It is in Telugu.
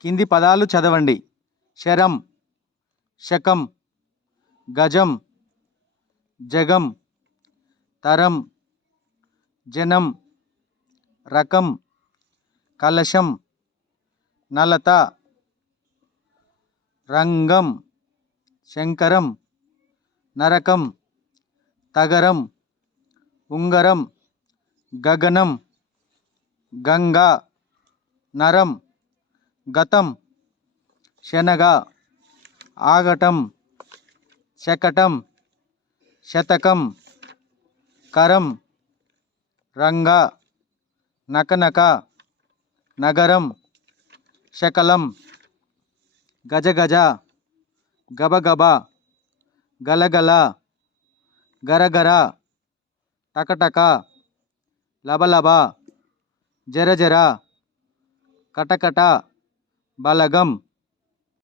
కింది పదాలు చదవండి. శరం, శకం, గజం, జగం, తరం, జనం, రకం, కలశం, నలత, రంగం, శంకరం, నరకం, తగరం, ఉంగరం, గగనం, గంగా, నరం, గతం, శనగ, ఆగటం, శకటం, శతకం, కరం, రంగ, నకనక, నగరం, శకలం, గజగజ, గబగబ, గలగల, గరగర, టకటక, లబలబ, జరజర, కటకట, బలగం.